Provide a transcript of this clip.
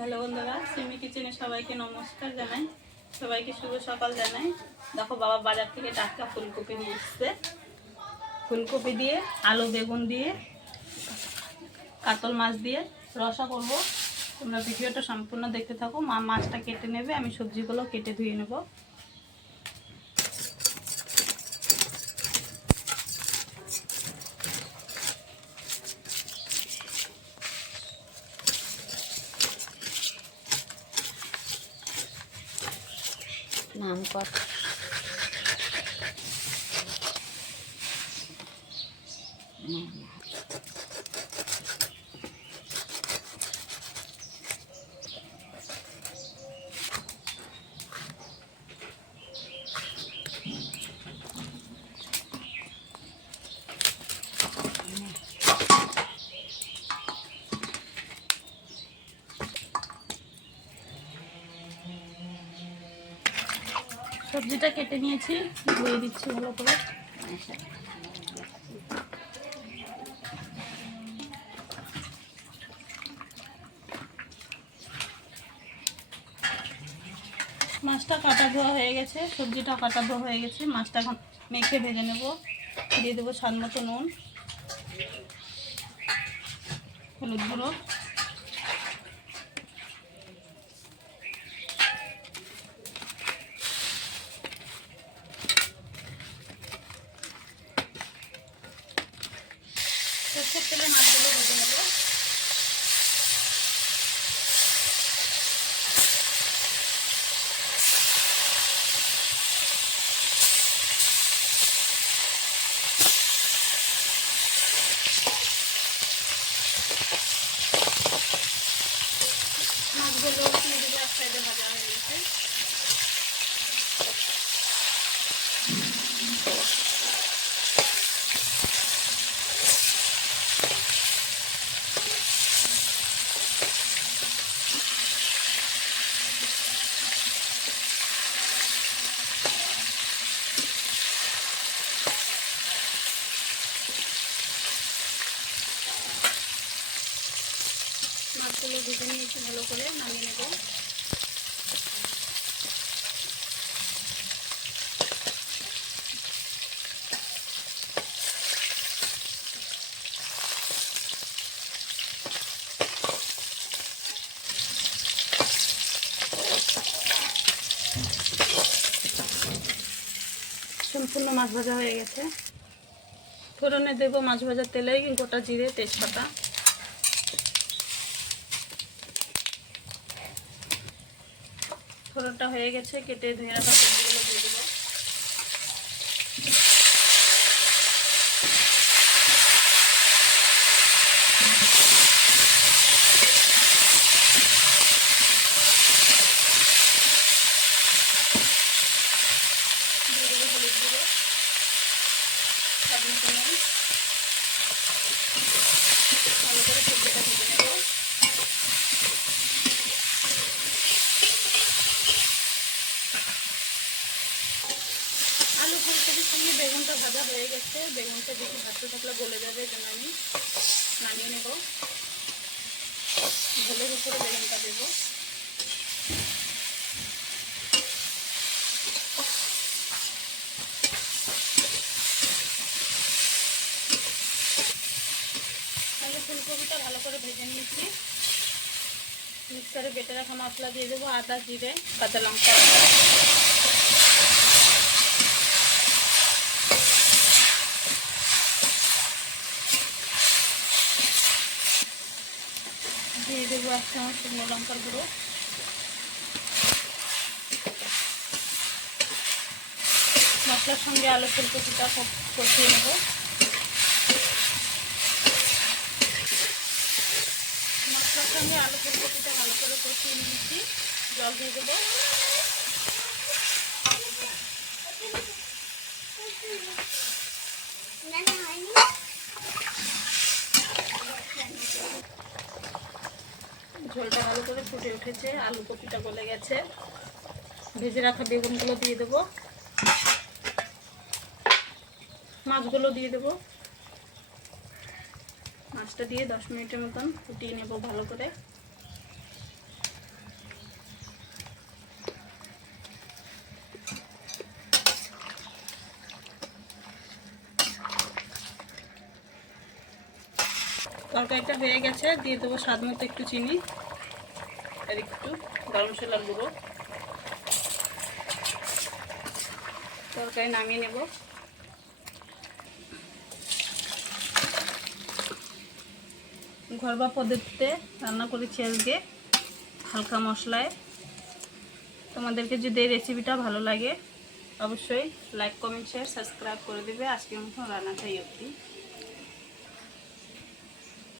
Hello বন্ধুরা, সিমি কিচেনে সবাইকে নমস্কার জানাই, সবাইকে শুভ সকাল জানাই। দেখো বাবা বাজার থেকে টাটকা ফুলকপি নিয়ে এসছে। ফুলকপি দিয়ে আলু বেগুন দিয়ে কাতল মাছ দিয়ে রসা করব। তোমরা ভিডিওটা সম্পূর্ণ দেখতে থাকো। মা মাছটা কেটে নেবে, আমি সবজিগুলো কেটে ধুয়ে নেব। নাম কর সবজিটা কেটে নিয়েছি, ধুয়ে দিচ্ছি ভালো করে। মাছটা কাটা ধোয়া হয়ে গেছে, সবজিটাও কাটা ধোয়া হয়ে গেছে। মাছটা এখন মেখে ভেজে নেব। দিয়ে দেবো স্বাদ মতো নুন, হলুদ গুঁড়ো, সরষের তেলে মাছগুলো ভেজে নেব। মাছগুলো দিয়ে দেবো, এক সাইডে ভাজা হয়ে গেছে। মাছগুলো ভেজে নিয়েছি, ভালো করে নামিয়ে নেব। সম্পূর্ণ মাছ ভাজা হয়ে গেছে। ফোড়নে দেবো মাছ ভাজার তেলে গোটা জিরে, তেজপাতা। ফোড়নটা হয়ে গেছে, কেটে ধুয়ে রাখা সবজিগুলো দিয়ে দেবো। দিয়ে দেবো হলুদ গুঁড়ো, স্বাদ মতো নুন। ভালো করে সবজিটা ভেজে নেব। আলু ফুলকপির সঙ্গে বেগুনটা ভাজা হয়ে গেছে। বেগুনটা বেশি ভাজতে থাকলে গলে যাবে, যেন আমি নামিয়ে নেব। ঝোলের উপরে বেগুনটা দেবো। আলু ফুলকপিটা ভালো করে ভেজে নিয়েছি। মিক্সারে বেটে রাখা মশলা দিয়ে দেবো, আদা, জিরে, কাঁচা লঙ্কা। দিয়ে দেবো 1 চামচ শুকনো লঙ্কার গুঁড়ো। মশলার সঙ্গে আলু ফুলকপিটা কষিয়ে নেব। মশলার সঙ্গে আলু ফুলকপিটা ভালো করে কষিয়ে নিয়েছি। জল দিয়ে দেবো। ঝোলটা ভালো করে ফুটে উঠেছে, আলু কপিটা গলে গেছে। ভেজে রাখা বেগুনগুলো দিয়ে দেবো, মাছগুলো দিয়ে দেবো। মাছটা দিয়ে 10 মিনিটের মতন ফুটিয়ে নেব ভালো করে। তরকারিটা হয়ে গেছে, দিয়ে দেবো স্বাদ মতো একটু চিনি আর একটু গরম মশলার গুঁড়ো। তরকারি নামিয়ে নেব। ঘরোয়া পদ্ধতিতে রান্না করেছি আজকে হালকা মশলায়। তোমাদেরকে যদি এই রেসিপিটা ভালো লাগে অবশ্যই লাইক কমেন্ট শেয়ার সাবস্ক্রাইব করে দেবে। আজকের মতো রান্নাটাই অবধি।